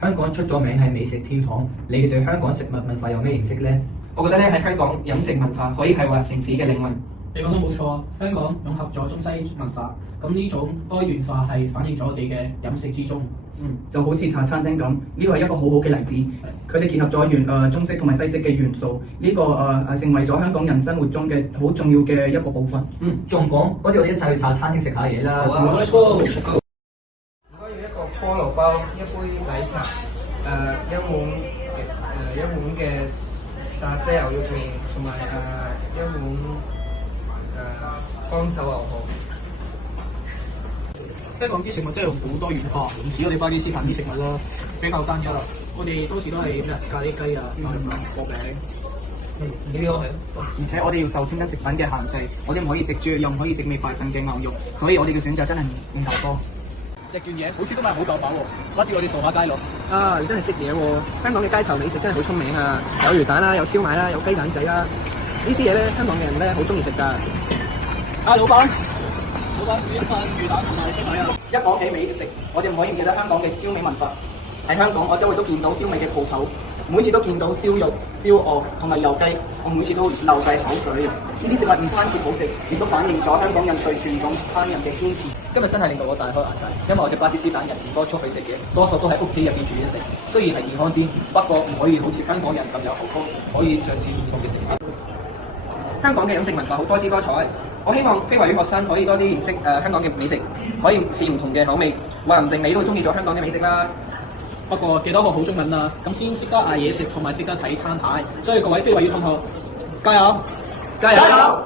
香港出咗名係美食天堂，你哋對香港食物文化有咩認識呢？我覺得咧喺香港飲食文化可以係話城市嘅靈魂。你講得冇錯啊！香港融合咗中西文化，咁呢種多元化係反映咗我哋嘅飲食之中。就好似茶餐廳咁，呢個係一個好好嘅例子。佢哋結合咗中式同埋西式嘅元素，呢、成為咗香港人生活中嘅好重要嘅一個部分。仲講，我哋一齊去茶餐廳食下嘢啦。好啊，Let's go！如果要一個菠蘿包、一杯奶茶、一碗嘅沙爹牛肉麵，同埋一碗乾手牛河。香港啲食物真係好多元化，唔似我哋巴基斯坦啲食物啦，比較單一啦。我哋多時都係咩咖喱雞啊、飯啊、薄餅。呢個係。而且我哋要受清真食品嘅限制，我哋唔可以食豬，又唔可以食未爆份嘅牛肉，所以我哋嘅選擇真係唔夠多。食完嘢好似都買好夠飽喎，不如我哋掃下街咯。啊，你真係識嘢喎！香港嘅街頭美食真係好出名啊，有魚蛋啦，有燒賣啦，有雞蛋仔啦，呢啲嘢咧香港嘅人咧好中意食㗎。老闆要一份魚蛋同埋燒賣啊！一講起美食，我哋唔可以唔記得香港嘅燒味文化。喺香港，我周圍都見到燒味嘅鋪頭，每次都見到燒肉、燒鵝同埋油雞，我每次都流晒口水。呢啲食物唔單止好食，亦都反映咗香港人對傳統烹飪嘅堅持。今日真係令到我大開眼界，因為我哋巴基斯坦人唔多出去食嘢，多數都喺屋企入邊煮嘢食。雖然係健康啲，不過唔可以好似香港人咁有口福，可以嘗試唔同嘅食物。香港嘅飲食文化好多姿多彩，我希望非華語學生可以多啲認識香港嘅美食，可以試唔同嘅口味，話唔定你都中意咗香港嘅美食啦。不過記得學好中文啊，咁先識得嗌嘢食同埋識得睇餐牌，所以各位非華語同學加油！加油！